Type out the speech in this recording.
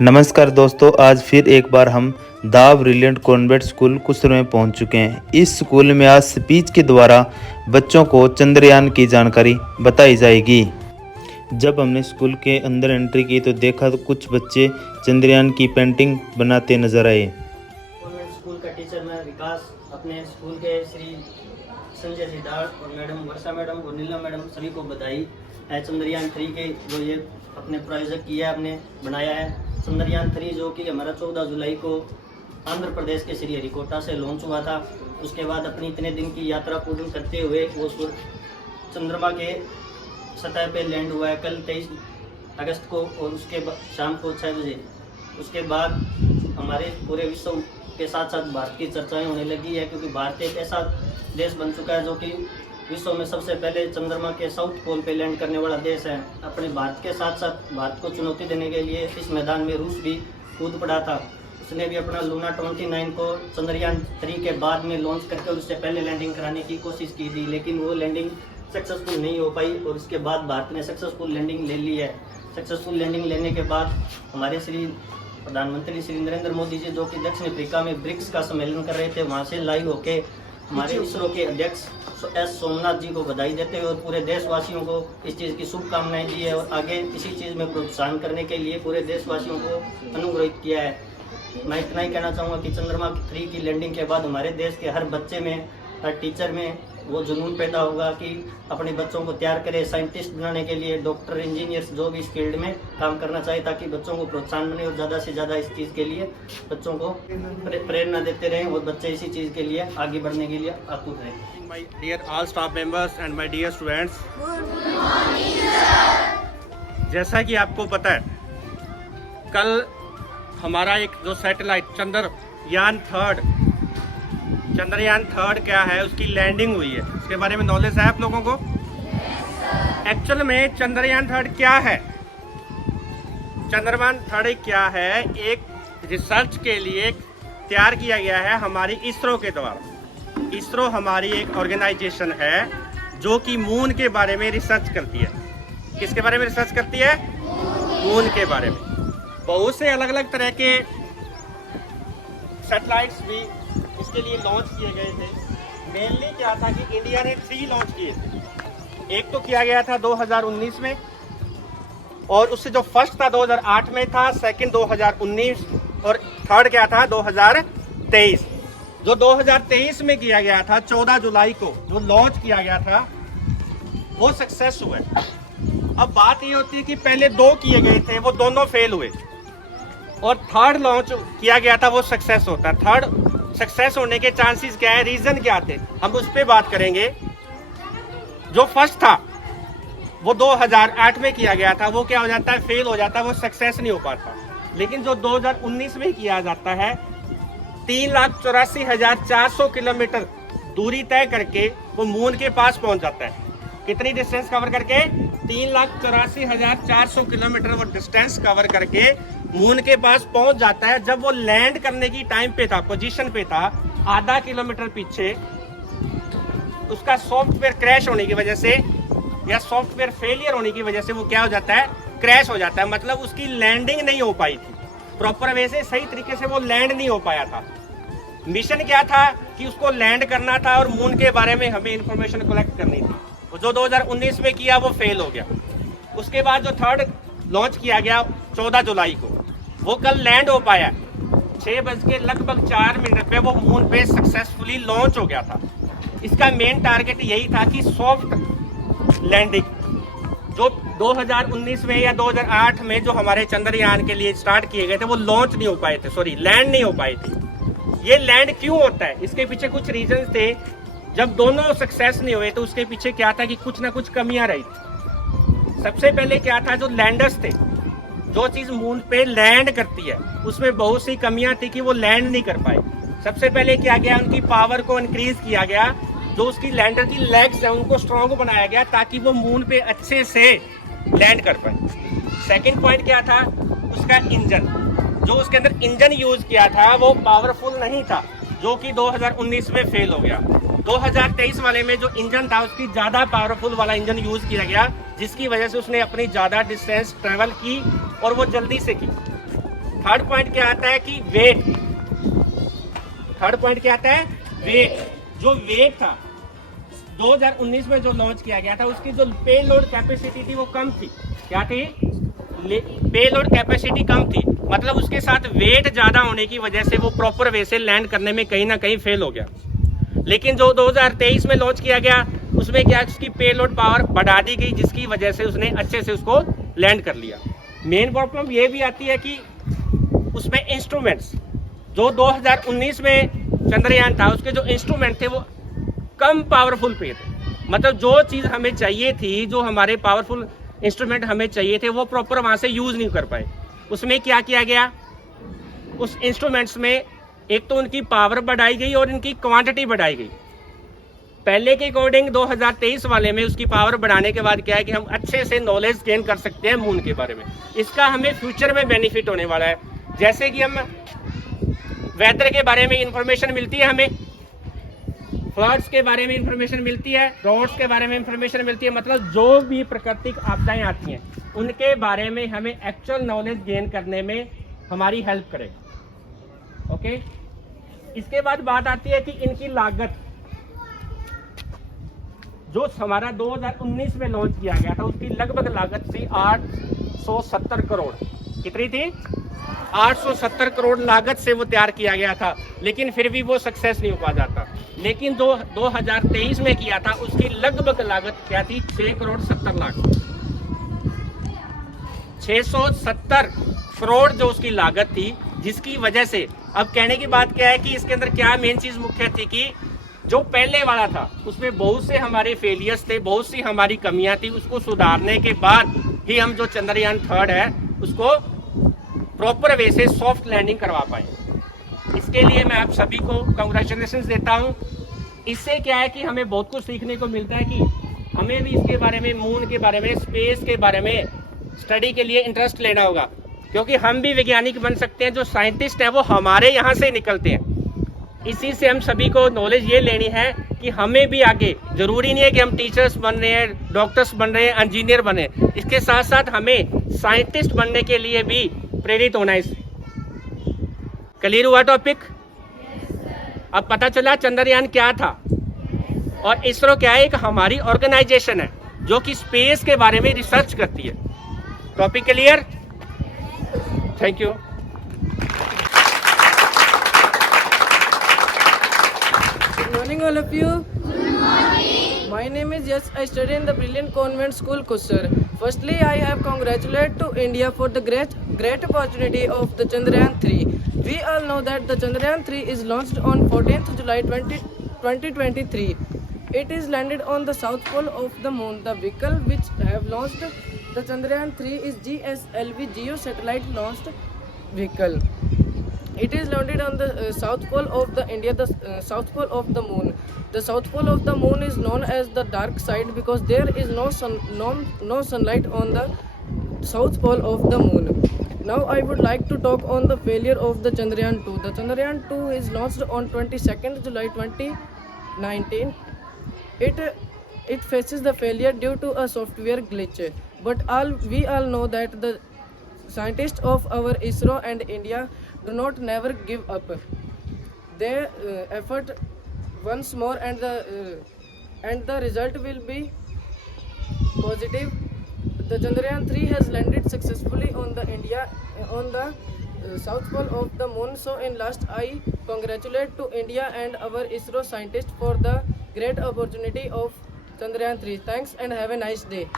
नमस्कार दोस्तों, आज फिर एक बार हम द ब्रिलियंट कॉन्वेंट स्कूल कुसर में पहुंच चुके हैं। इस स्कूल में आज स्पीच के द्वारा बच्चों को चंद्रयान की जानकारी बताई जाएगी। जब हमने स्कूल के अंदर एंट्री की तो देखा तो कुछ बच्चे चंद्रयान की पेंटिंग बनाते नजर आए। कॉन्वेंट स्कूल का टीचर मैं विकास अपने स्कूल के श्री संजय सिद्धार्थ और मैडम वर्षा मैडम और नीलम मैडम सभी को बधाई है चंद्रयान 3 के जो ये अपने प्रायोजक किया है, आपने बनाया है। चंद्रयान 3 जो कि हमारा 14 जुलाई को आंध्र प्रदेश के श्री हरिकोटा से लॉन्च हुआ था। उसके बाद अपनी इतने दिन की यात्रा पूर्ण करते हुए वो चंद्रमा के सतह पे लैंड हुआ है कल 23 अगस्त को और उसके शाम को 6 बजे। उसके बाद हमारे पूरे विश्व के साथ साथ भारत की चर्चाएं होने लगी है, क्योंकि भारत एक ऐसा देश बन चुका है जो कि विश्व में सबसे पहले चंद्रमा के साउथ पोल पे लैंड करने वाला देश है। अपने भारत के साथ साथ भारत को चुनौती देने के लिए इस मैदान में रूस भी कूद पड़ा था। उसने भी अपना लूना 29 को चंद्रयान 3 के बाद में लॉन्च करके उससे पहले लैंडिंग कराने की कोशिश की थी, लेकिन वो लैंडिंग सक्सेसफुल नहीं हो पाई और उसके बाद भारत ने सक्सेसफुल लैंडिंग ले ली है। सक्सेसफुल लैंडिंग लेने के बाद हमारे श्री प्रधानमंत्री श्री नरेंद्र मोदी जी जो कि दक्षिण अफ्रीका में ब्रिक्स का सम्मेलन कर रहे थे, वहाँ से लाइव होके हमारे इसरो के अध्यक्ष एस सोमनाथ जी को बधाई देते हुए और पूरे देशवासियों को इस चीज़ की शुभकामनाएं दी है और आगे इसी चीज़ में प्रोत्साहन करने के लिए पूरे देशवासियों को अनुग्रहित किया है। मैं इतना ही कहना चाहूँगा कि चंद्रमा 3 की लैंडिंग के बाद हमारे देश के हर बच्चे में, हर टीचर में वो जुनून पैदा होगा कि अपने बच्चों को तैयार करे साइंटिस्ट बनाने के लिए, डॉक्टर, इंजीनियर्स जो भी इस फील्ड में काम करना चाहिए, ताकि बच्चों को प्रोत्साहन मिले और ज़्यादा से ज़्यादा इस चीज़ के लिए बच्चों को प्रेरणा देते रहें और बच्चे इसी चीज़ के लिए आगे बढ़ने के लिए आतुर रहें। My dear all staff members and my dear students, जैसा कि आपको पता है कल हमारा एक जो सैटेलाइट चंद्रयान 3 क्या है उसकी लैंडिंग हुई है, उसके बारे में नॉलेज है आप लोगों को? एक्चुअल में चंद्रयान 3 क्या है? चंद्रयान 3 क्या है? एक रिसर्च के लिए तैयार किया गया है हमारी इसरो के द्वारा। इसरो हमारी एक ऑर्गेनाइजेशन है जो कि मून के बारे में रिसर्च करती है। किसके बारे में रिसर्च करती है? मून के बारे में। बहुत से अलग अलग तरह के सैटेलाइट्स भी इसके लिए लॉन्च किए गए थे। मेनली क्या था कि इंडिया ने 3 लॉन्च किए थे। एक तो किया गया था 2019 में और उससे जो फर्स्ट था 2008 में था, सेकंड 2019 और थर्ड क्या था 2023। जो 2023 में किया गया था 14 जुलाई को जो लॉन्च किया गया था वो सक्सेस हुआ। अब बात ये होती है कि पहले 2 किए गए थे, वो दोनों फेल हुए और थर्ड लॉन्च किया गया था वो सक्सेस होता है। थर्ड सक्सेस होने के चांसेस क्या है, रीजन क्या थे, हम उस पर बात करेंगे। जो फर्स्ट था वो 2008 में किया गया था, वो क्या हो जाता है, फेल हो जाता है, वो सक्सेस नहीं हो पाता। लेकिन जो 2019 में किया जाता है 3,84,400 किलोमीटर दूरी तय करके वो मून के पास पहुंच जाता है। कितनी डिस्टेंस कवर करके? 3,84,400 किलोमीटर वो डिस्टेंस कवर करके मून के पास पहुंच जाता है। जब वो लैंड करने की टाइम पे था, पोजीशन पे था, आधा किलोमीटर पीछे उसका सॉफ्टवेयर क्रैश होने की वजह से या सॉफ्टवेयर फेलियर होने की वजह से वो क्या हो जाता है, क्रैश हो जाता है। मतलब उसकी लैंडिंग नहीं हो पाई थी प्रॉपर वे से, सही तरीके से वो लैंड नहीं हो पाया था। मिशन क्या था कि उसको लैंड करना था और मून के बारे में हमें इंफॉर्मेशन कलेक्ट करनी थी। जो 2019 में किया वो फेल हो गया। उसके बाद जो थर्ड लॉन्च किया गया 14 जुलाई को, वो कल लैंड हो पाया। 6:04 पे वो मून पे सक्सेसफुली लॉन्च हो गया था। इसका मेन टारगेट यही था कि सॉफ्ट लैंडिंग जो 2019 में या 2008 में जो हमारे चंद्रयान के लिए स्टार्ट किए गए थे वो लॉन्च नहीं हो पाए थे, सॉरी लैंड नहीं हो पाई थी। ये लैंड क्यों होता है, इसके पीछे कुछ रीजन थे। जब दोनों सक्सेस नहीं हुए तो उसके पीछे क्या था कि कुछ ना कुछ कमियां रही थी। सबसे पहले क्या था, जो लैंडर्स थे, जो चीज मून पे लैंड करती है उसमें बहुत सी कमियां थी कि वो लैंड नहीं कर पाए। सबसे पहले क्या गया, उनकी पावर को इंक्रीज किया गया। जो उसकी लैंडर की लेग्स है उनको स्ट्रॉन्ग बनाया गया ताकि वो मून पे अच्छे से लैंड कर पाए। सेकंड पॉइंट क्या था, उसका इंजन, जो उसके अंदर इंजन यूज किया था वो पावरफुल नहीं था, जो कि 2019 में फेल हो गया। 2023 वाले में जो इंजन था उसकी ज़्यादा पावरफुल वाला इंजन यूज़ किया गया, जिसकी वजह से उसने अपनी ज़्यादा डिस्टेंस ट्रेवल की और वो जल्दी से की। थर्ड पॉइंट क्या आता है कि वेट। थर्ड पॉइंट क्या आता है? वेट। जो वेट था 2019 में जो लॉन्च किया गया था, उसकी जो पेलोड कैपेसिटी थी वो कम थी। क्या थी? पेलोड कैपेसिटी कम थी, मतलब उसके साथ वेट ज्यादा होने की वजह से वो प्रॉपर वे से लैंड करने में कहीं ना कहीं फेल हो गया। लेकिन जो 2023 में लॉन्च किया गया उसमें क्या, उसकी पेलोड पावर बढ़ा दी गई, जिसकी वजह से उसने अच्छे से उसको लैंड कर लिया। मेन प्रॉब्लम ये भी आती है कि उसमें इंस्ट्रूमेंट्स, जो 2019 में चंद्रयान था उसके जो इंस्ट्रूमेंट थे वो कम पावरफुल पे थे। मतलब जो चीज़ हमें चाहिए थी, जो हमारे पावरफुल इंस्ट्रूमेंट हमें चाहिए थे, वो प्रॉपर वहाँ से यूज़ नहीं कर पाए। उसमें क्या किया गया, उस इंस्ट्रूमेंट्स में एक तो उनकी पावर बढ़ाई गई और इनकी क्वांटिटी बढ़ाई गई। पहले के अकॉर्डिंग 2023 वाले में उसकी पावर बढ़ाने के बाद क्या है कि हम अच्छे से नॉलेज गेन कर सकते हैं मून के बारे में। इसका हमें फ्यूचर में बेनिफिट होने वाला है। जैसे कि हम वेदर के बारे में इंफॉर्मेशन मिलती है, हमें फ्लड्स के बारे में इंफॉर्मेशन मिलती है, ड्रॉट्स के बारे में इंफॉर्मेशन मिलती है, मतलब जो भी प्राकृतिक आपदाएं आती हैं उनके बारे में हमें एक्चुअल नॉलेज गेन करने में हमारी हेल्प करेगा। ओके, इसके बाद बात आती है कि इनकी लागत, जो हमारा 2019 में लॉन्च किया गया था उसकी लगभग लागत थी 870 करोड़। कितनी थी? 870 करोड़ लागत से वो तैयार किया गया था, लेकिन फिर भी वो सक्सेस नहीं हो पा जाता। लेकिन 2023 में किया था उसकी लगभग लागत क्या थी? 6 करोड़ 70 लाख। 670 करोड़ जो उसकी लागत थी, जिसकी वजह से अब कहने की बात क्या है कि इसके अंदर क्या मेन चीज मुख्य थी कि जो पहले वाला था उसमें बहुत से हमारे फेलियर्स थे, बहुत सी हमारी कमियां थी। उसको सुधारने के बाद ही हम जो चंद्रयान 3 है उसको प्रॉपर वे से सॉफ्ट लैंडिंग करवा पाए। इसके लिए मैं आप सभी को कंग्रेचुलेशंस देता हूं। इससे क्या है कि हमें बहुत कुछ सीखने को मिलता है कि हमें भी इसके बारे में, मून के बारे में, स्पेस के बारे में स्टडी के लिए इंटरेस्ट लेना होगा, क्योंकि हम भी वैज्ञानिक बन सकते हैं। जो साइंटिस्ट हैं वो हमारे यहाँ से निकलते हैं। इसी से हम सभी को नॉलेज ये लेनी है कि हमें भी आगे, जरूरी नहीं है कि हम टीचर्स बन रहे हैं, डॉक्टर्स बन रहे हैं, इंजीनियर बने, इसके साथ साथ हमें साइंटिस्ट बनने के लिए भी प्रेरित होना है। क्लियर हुआ टॉपिक? अब पता चला चंद्रयान क्या था और इसरो क्या है, एक हमारी ऑर्गेनाइजेशन है जो कि स्पेस के बारे में रिसर्च करती है। Topic clear? Thank you. Good morning, all of you. Good morning. My name is Yash. I study in the Brilliant Convent School, Kusar. Firstly, I have congratulated to India for the great opportunity of the Chandrayaan 3. We all know that the Chandrayaan 3 is launched on 14th July 2023. It is landed on the south pole of the moon. The vehicle which have launched the Chandrayaan 3 is GSLV Geo Satellite Launched Vehicle. It is landed on the south pole of the India, the south pole of the moon. The south pole of the moon is known as the dark side because there is no sunlight on the south pole of the moon. Now I would like to talk on the failure of the Chandrayaan 2. The Chandrayaan 2 is launched on 22nd July 2019. It faces the failure due to a software glitch. But we all know that the scientists of our ISRO and India do not never give up. They effort once more and the result will be positive. The Chandrayaan 3 has landed successfully on the south pole of the moon. So in last, I congratulate to India and our ISRO scientists for the great opportunity of Chandrayaan 3. Thanks and have a nice day.